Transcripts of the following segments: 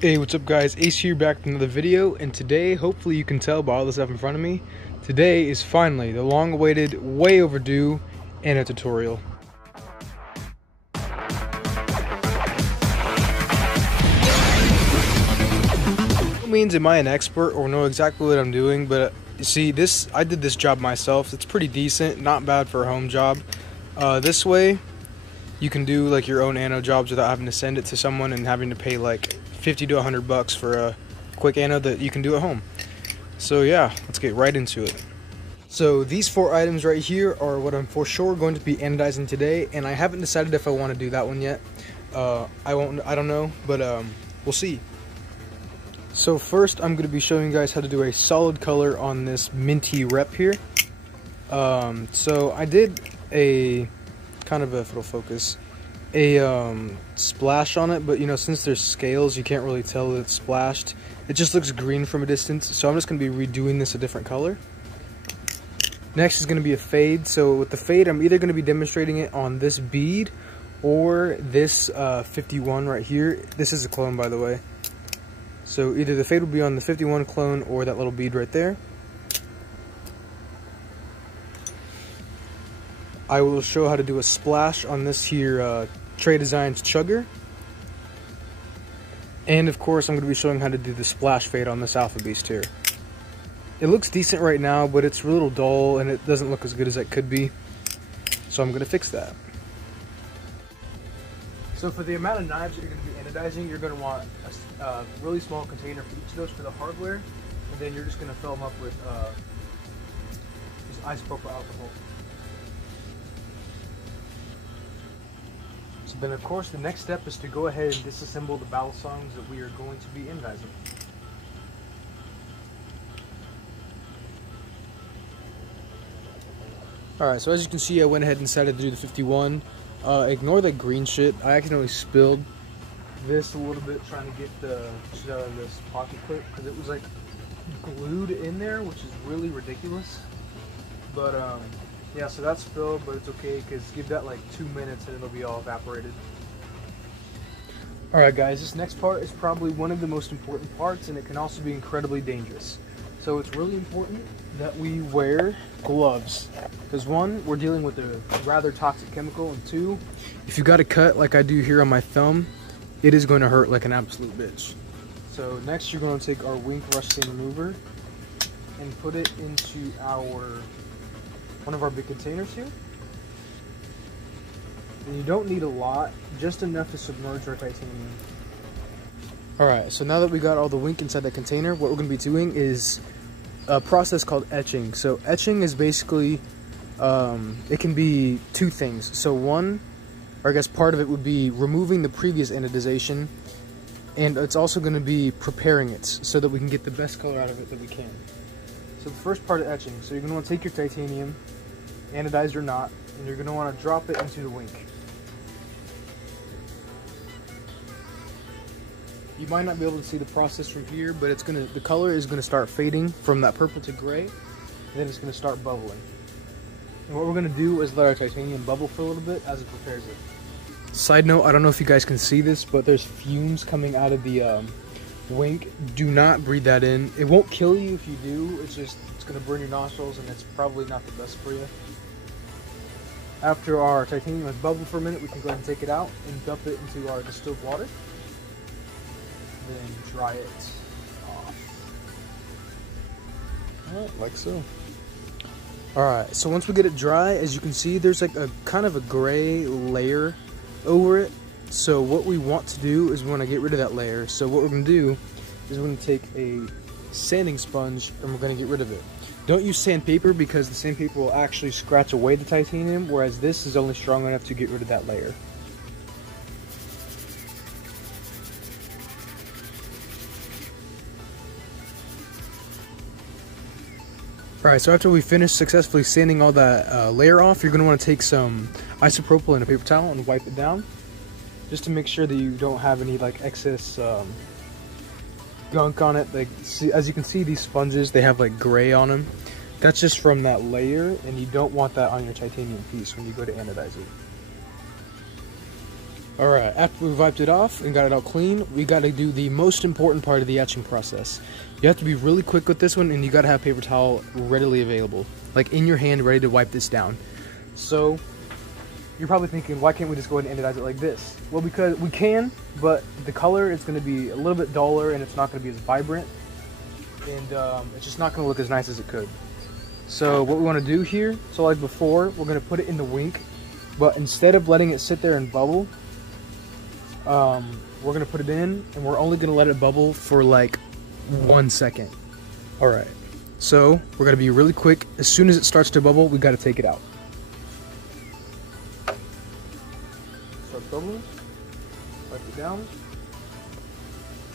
Hey, what's up guys? Ace here, back with another video, and today, hopefully you can tell by all the stuff in front of me, today is finally the long-awaited, way overdue anode tutorial. It means am I an expert or know exactly what I'm doing, but you see, I did this job myself. It's pretty decent, not bad for a home job. This way, you can do like your own anode jobs without having to send it to someone and having to pay like 50 to 100 bucks for a quick anode that you can do at home. So yeah, let's get right into it. So these 4 items right here are what I'm for sure going to be anodizing today, and I haven't decided if I want to do that one yet. I don't know, but we'll see. So first I'm going to be showing you guys how to do a solid color on this minty rep here. So I did a kind of, if it'll focus, a splash on it, but you know, since there's scales you can't really tell that it's splashed. It just looks green from a distance, so I'm just going to be redoing this a different color. Next is going to be a fade. So with the fade, I'm either going to be demonstrating it on this bead or this 51 right here. This is a clone, by the way. So either the fade will be on the 51 clone or that little bead right there. I will show how to do a splash on this here Trey Designs chugger. And of course I'm going to be showing how to do the splash fade on this Alpha Beast here. It looks decent right now, but it's a little dull and it doesn't look as good as it could be. So I'm going to fix that. So for the amount of knives that you're going to be anodizing, you're going to want a really small container for each of those for the hardware. And then you're just going to fill them up with just isopropyl alcohol. So then of course the next step is to go ahead and disassemble the ballast songs that we are going to be anodizing. Alright, so as you can see, I went ahead and decided to do the 51. Ignore that green shit. I accidentally spilled this a little bit trying to get the shit out of this pocket clip because it was like glued in there, which is really ridiculous. But yeah, so that's spilled, but it's okay because give that like 2 minutes and it'll be all evaporated. Alright guys, this next part is probably one of the most important parts, and it can also be incredibly dangerous. So it's really important that we wear gloves. Because 1, we're dealing with a rather toxic chemical, and 2, if you got a cut like I do here on my thumb, it is going to hurt like an absolute bitch. So next you're going to take our Wink Rush Stain Remover and put it into one of our big containers here. And you don't need a lot, just enough to submerge our titanium. Alright, so now that we got all the wink inside the container, what we're going to be doing is a process called etching. So etching is basically, it can be 2 things. So one, or I guess part of it would be removing the previous anodization, and it's also going to be preparing it so that we can get the best color out of it that we can. So the first part of etching, so you're going to want to take your titanium, anodized or not, and you're going to want to drop it into the wink. You might not be able to see the process from here, but the color is going to start fading from that purple to gray, and then it's going to start bubbling. And what we're going to do is let our titanium bubble for a little bit as it prepares it. Side note, I don't know if you guys can see this, but there's fumes coming out of the wink. Do not breathe that in. It won't kill you if you do, it's going to burn your nostrils, and it's probably not the best for you. After our titanium has bubbled for a minute, we can go ahead and take it out and dump it into our distilled water. Then dry it off. Alright, like so. Alright, so once we get it dry, as you can see, there's like a kind of a gray layer over it. So what we want to do is we want to get rid of that layer. So what we're going to do is we're going to take a sanding sponge and we're going to get rid of it. Don't use sandpaper because the sandpaper will actually scratch away the titanium, whereas this is only strong enough to get rid of that layer. Alright, so after we finish successfully sanding all that layer off, you're going to want to take some isopropyl and a paper towel and wipe it down, just to make sure that you don't have any like excess gunk on it. Like, as you can see, these sponges, they have like gray on them. That's just from that layer, and you don't want that on your titanium piece when you go to anodize it. Alright, after we've wiped it off and got it all clean, we got to do the most important part of the etching process. You have to be really quick with this one, and you got to have paper towel readily available, like in your hand, ready to wipe this down. So you're probably thinking, why can't we just go ahead and anodize it like this? Well, because we can, but the color is going to be a little bit duller, and it's not going to be as vibrant, and it's just not going to look as nice as it could. So what we want to do here, so like before, we're going to put it in the wink, but instead of letting it sit there and bubble, we're gonna put it in, and we're only gonna let it bubble for like 1 second. All right, so we're gonna be really quick. As soon as it starts to bubble, we gotta take it out. Starts bubbling, wipe it down,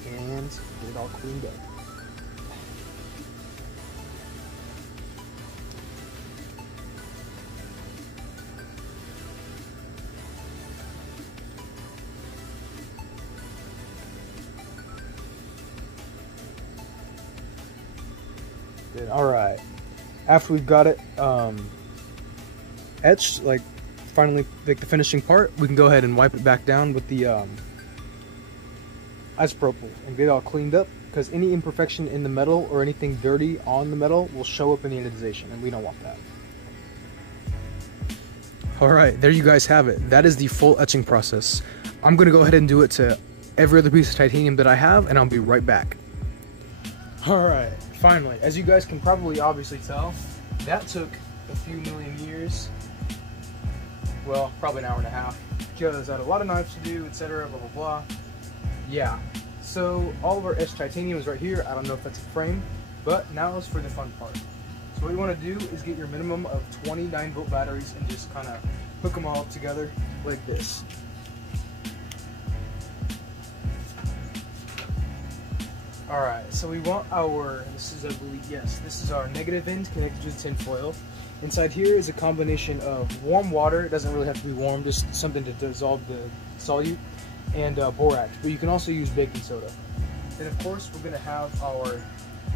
and get it all cleaned up. Alright, after we've got it etched, like finally like the finishing part, we can go ahead and wipe it back down with the isopropyl and get it all cleaned up, because any imperfection in the metal or anything dirty on the metal will show up in the anodization, and we don't want that. Alright, there you guys have it. That is the full etching process. I'm going to go ahead and do it to every other piece of titanium that I have, and I'll be right back. Alright, finally, as you guys can probably obviously tell, that took a few million years. Well, probably an hour and a half, because I had a lot of knives to do, etc., blah blah blah. Yeah, so all of our etched titanium is right here. I don't know if that's a frame, but now is for the fun part. So what you want to do is get your minimum of 20 9-volt batteries and just kind of hook them all up together like this. Alright, so we want our, this is, I believe, yes, this is our negative end connected to the tin foil. Inside here is a combination of warm water, it doesn't really have to be warm, just something to dissolve the solute, and borax, but you can also use baking soda. Then of course we're going to have our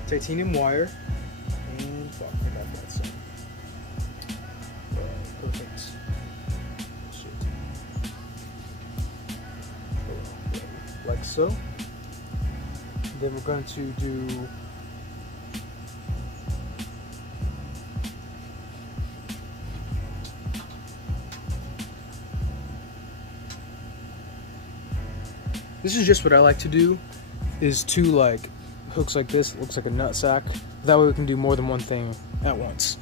titanium wire, and fuck, I got that some. Perfect. Shit. Like so. Then we're going to do this is just what I like to do, is two like hooks like this. It looks like a nut sack. That way we can do more than one thing at once.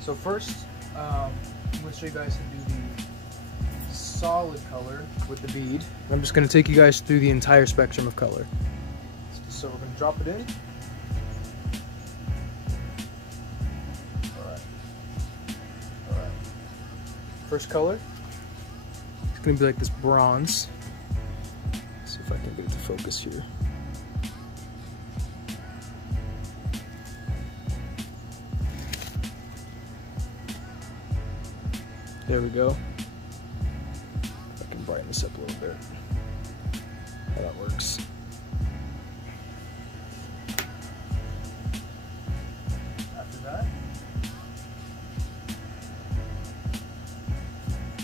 So first, I'm going to show you guys how to do the solid color with the bead. I'm just going to take you guys through the entire spectrum of color. So we're going to drop it in. Alright. Alright. First color. It's going to be like this bronze. Let's see if I can get it to focus here. There we go. I can brighten this up a little bit. How that works.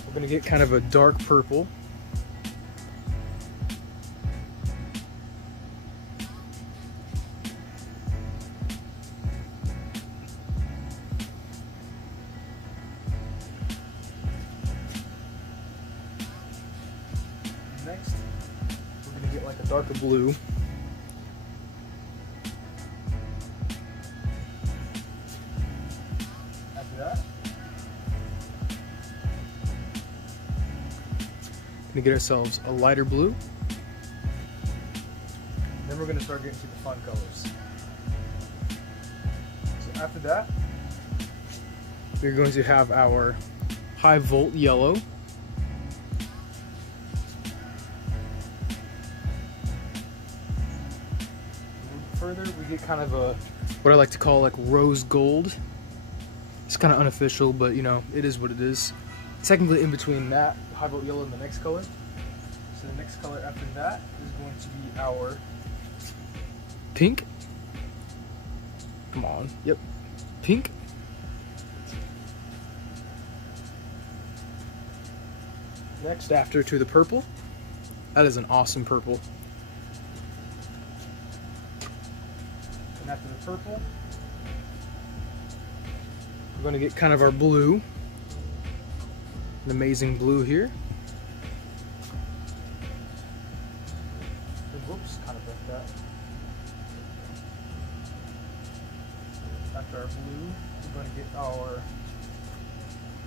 We're going to get kind of a dark purple. Next, we're going to get like a darker blue. After that, going to get ourselves a lighter blue. Then we're going to start getting to the fun colors. So after that, we're going to have our high volt yellow. Further, we get kind of a, what I like to call like rose gold. It's kind of unofficial, but you know, it is what it is. Technically in between that high volt yellow and the next color. So the next color after that is going to be our pink. Come on, yep, pink. Next after to the purple. That is an awesome purple. And after the purple, we're going to get kind of our blue. An amazing blue here. Whoops, kind of like that. After our blue, we're going to get our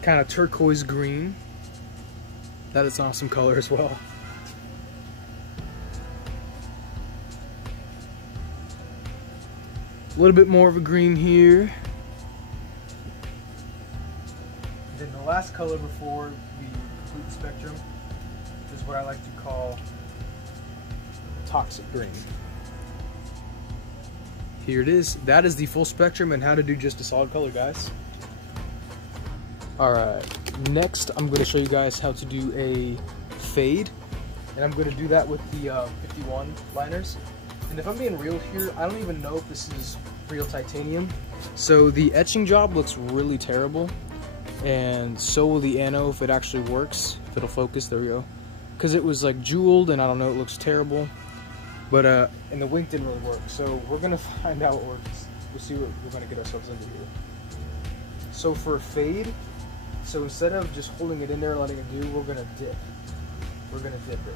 kind of turquoise green. That is an awesome color as well. A little bit more of a green here. And then the last color before we complete the spectrum is what I like to call toxic green. Here it is. That is the full spectrum and how to do just a solid color, guys. Alright, next I'm going to show you guys how to do a fade. And I'm going to do that with the 51 liners. And if I'm being real here, I don't even know if this is real titanium. So the etching job looks really terrible. And so will the ano if it actually works. If it'll focus, there we go. Because it was like jeweled and I don't know, it looks terrible. But, and the wink didn't really work. So we're going to find out what works. We'll see what we're going to get ourselves into here. So for a fade, so instead of just holding it in there and letting it do, we're going to dip. We're going to dip it.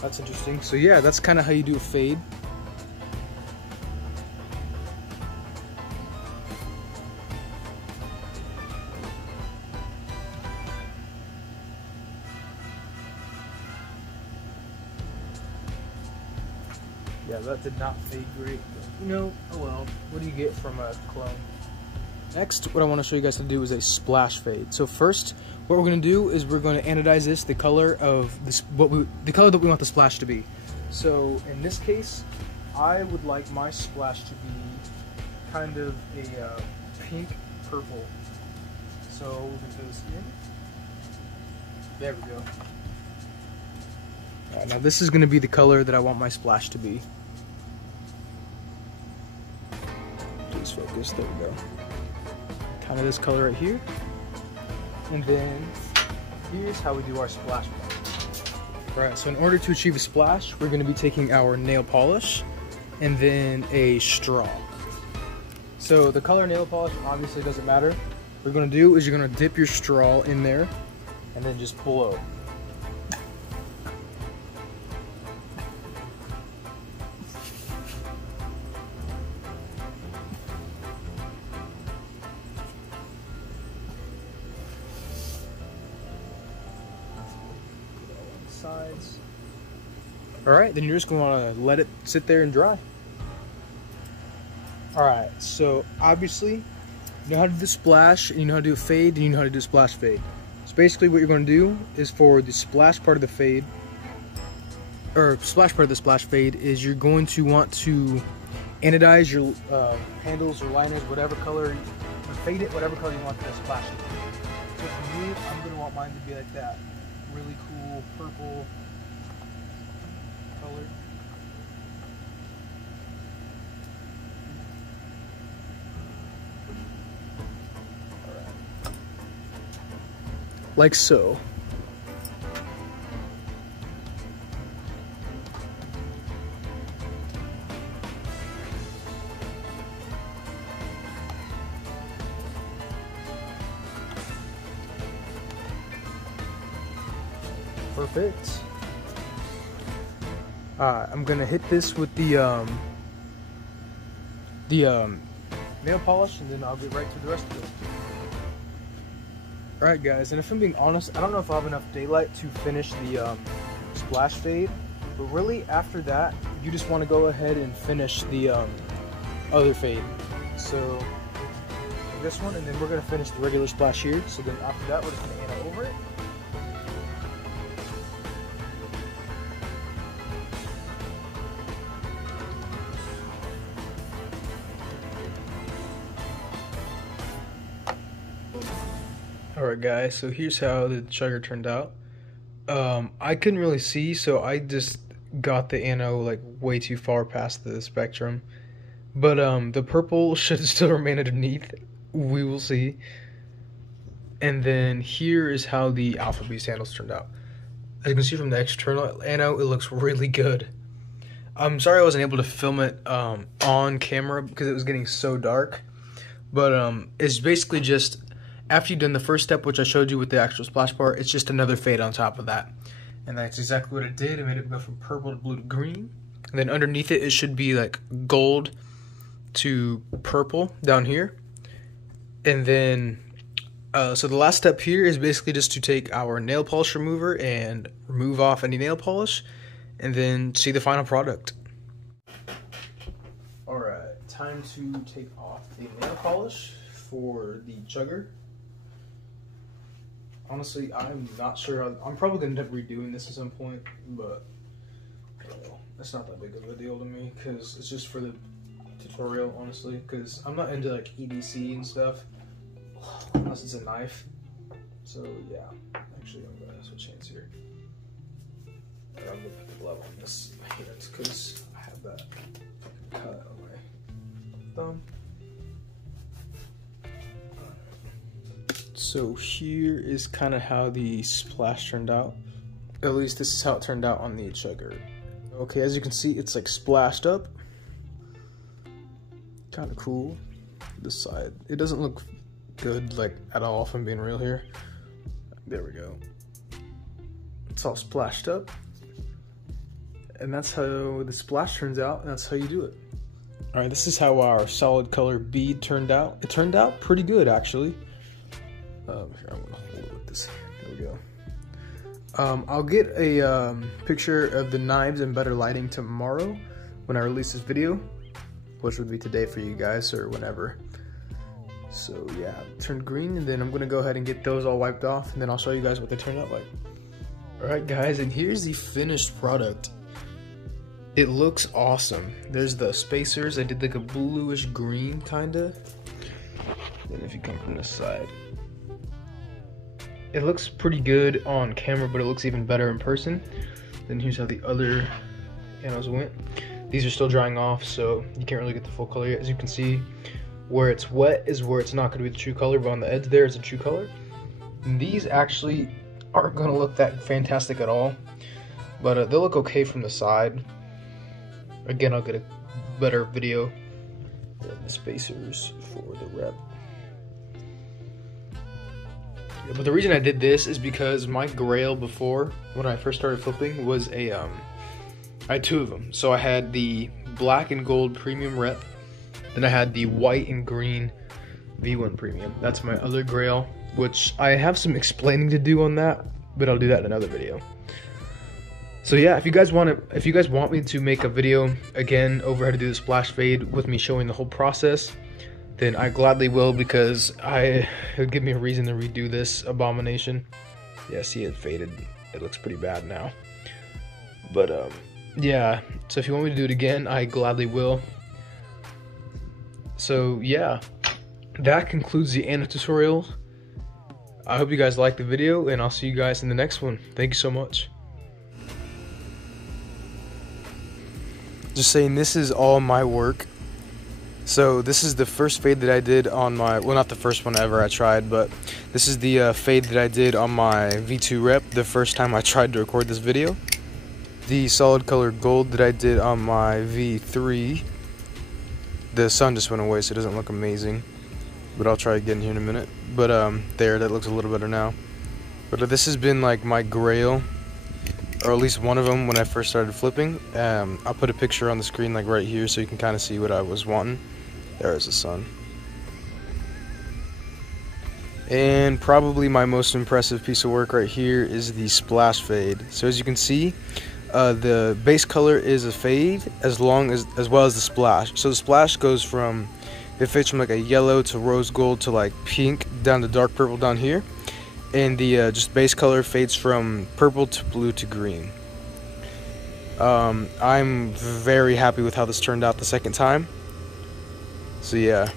That's interesting. So yeah, that's kind of how you do a fade. Yeah, that did not fade great, but you know, oh well. What do you get from a clone? Next, what I want to show you guys how to do is a splash fade. So first, what we're going to do is we're going to anodize this, the color of this, the color that we want the splash to be. So in this case, I would like my splash to be kind of a pink purple. So we're going to do this in. There we go. Alright, now this is going to be the color that I want my splash to be. Please focus. There we go. Kind of this color right here. And then here's how we do our splash part. Alright, so in order to achieve a splash, we're going to be taking our nail polish and then a straw. So the color nail polish obviously doesn't matter. What you're going to do is you're going to dip your straw in there and then just blow. Sides. Alright, then you're just going to want to let it sit there and dry. Alright, so obviously you know how to do the splash, and you know how to do a fade, and you know how to do a splash fade. So basically what you're going to do is for the splash part of the fade, or splash part of the splash fade, is you're going to want to anodize your handles or liners, whatever color, or fade it whatever color you want the splash to be. So for me, I'm going to want mine to be like that. Really cool purple color. Alright. Like so. Perfect. I'm gonna hit this with the nail polish, and then I'll get right to the rest of it. Alright guys, and if I'm being honest, I don't know if I have enough daylight to finish the splash fade, but really after that, you just want to go ahead and finish the other fade. So this one, and then we're gonna finish the regular splash here. So then after that, we're just gonna add over it. Alright guys, so here's how the chugger turned out. I couldn't really see, so I just got the ano like way too far past the spectrum. But the purple should still remain underneath. We will see. And then here is how the Alpha Beast handles turned out. As you can see from the external ano, it looks really good. I'm sorry I wasn't able to film it on camera because it was getting so dark. But it's basically just, after you've done the first step, which I showed you with the actual splash bar, it's just another fade on top of that. And that's exactly what it did. It made it go from purple to blue to green. And then underneath it, it should be like gold to purple down here. And then, so the last step here is basically just to take our nail polish remover and remove off any nail polish. And then see the final product. Alright, time to take off the nail polish for the chugger. Honestly, I'm not sure. I'm probably going to end up redoing this at some point, but it's not that big of a deal to me because it's just for the tutorial, honestly, because I'm not into like EDC and stuff unless it's a knife. So yeah, actually I'm going to switch hands here. I'm going to put the glove on this hand because I have that cut on my thumb. So here is kind of how the splash turned out. At least this is how it turned out on the chugger. Okay, as you can see, it's like splashed up. Kind of cool. This side, it doesn't look good like at all, if I'm being real here. There we go. It's all splashed up. And that's how the splash turns out, and that's how you do it. Alright, this is how our solid color bead turned out. It turned out pretty good, actually. Here, I'm gonna hold it with this. There we go. I'll get a picture of the knives in better lighting tomorrow when I release this video, which would be today for you guys, or whenever. So yeah, it turned green, and then I'm gonna go ahead and get those all wiped off, and then I'll show you guys what they turned out like. Alright guys, and here's the finished product. It looks awesome. There's the spacers. I did like a bluish green kinda. Then if you come from this side, it looks pretty good on camera, but it looks even better in person. Then here's how the other anos went. These are still drying off, so you can't really get the full color yet. As you can see, where it's wet is where it's not gonna be the true color, but on the edge there is a true color. And these actually aren't gonna look that fantastic at all, but they'll look okay from the side. Again, I'll get a better video. And the spacers for the rep. Yeah, but the reason I did this is because my grail before, when I first started flipping, was a I had two of them. So I had the black and gold premium rep, then I had the white and green V1 premium. That's my other grail, which I have some explaining to do on that, but I'll do that in another video. So yeah, if you guys want me to make a video again over how to do the splash fade with me showing the whole process, then I gladly will, because it would give me a reason to redo this abomination. Yeah, see, it faded. It looks pretty bad now. But yeah, so if you want me to do it again, I gladly will. So yeah, that concludes the ano tutorial. I hope you guys liked the video, and I'll see you guys in the next one. Thank you so much. Just saying, this is all my work. So this is the first fade that I did on my, well, not the first one ever I tried, but this is the fade that I did on my V2 rep the first time I tried to record this video. The solid color gold that I did on my V3. The sun just went away, so it doesn't look amazing, but I'll try again here in a minute. But there, that looks a little better now. But this has been like my grail, or at least one of them when I first started flipping. I'll put a picture on the screen like right here so you can kind of see what I was wanting. There's the sun. And probably my most impressive piece of work right here is the splash fade. So as you can see, the base color is a fade as well as the splash. So the splash goes from, it fades from like a yellow to rose gold to like pink down to dark purple down here. And the just base color fades from purple to blue to green. I'm very happy with how this turned out the second time. So yeah.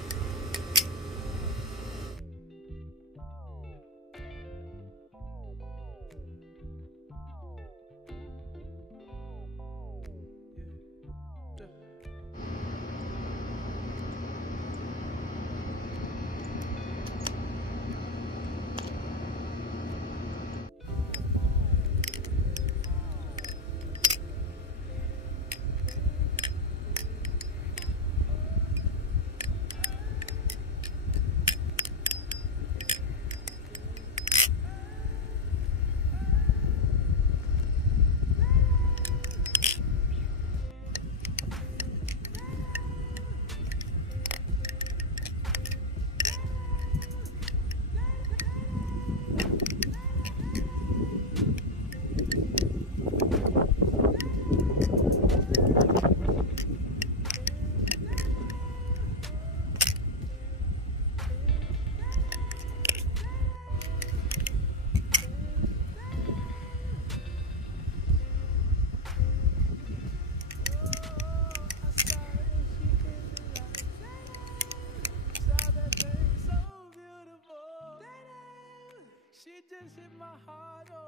She just hit my heart, oh.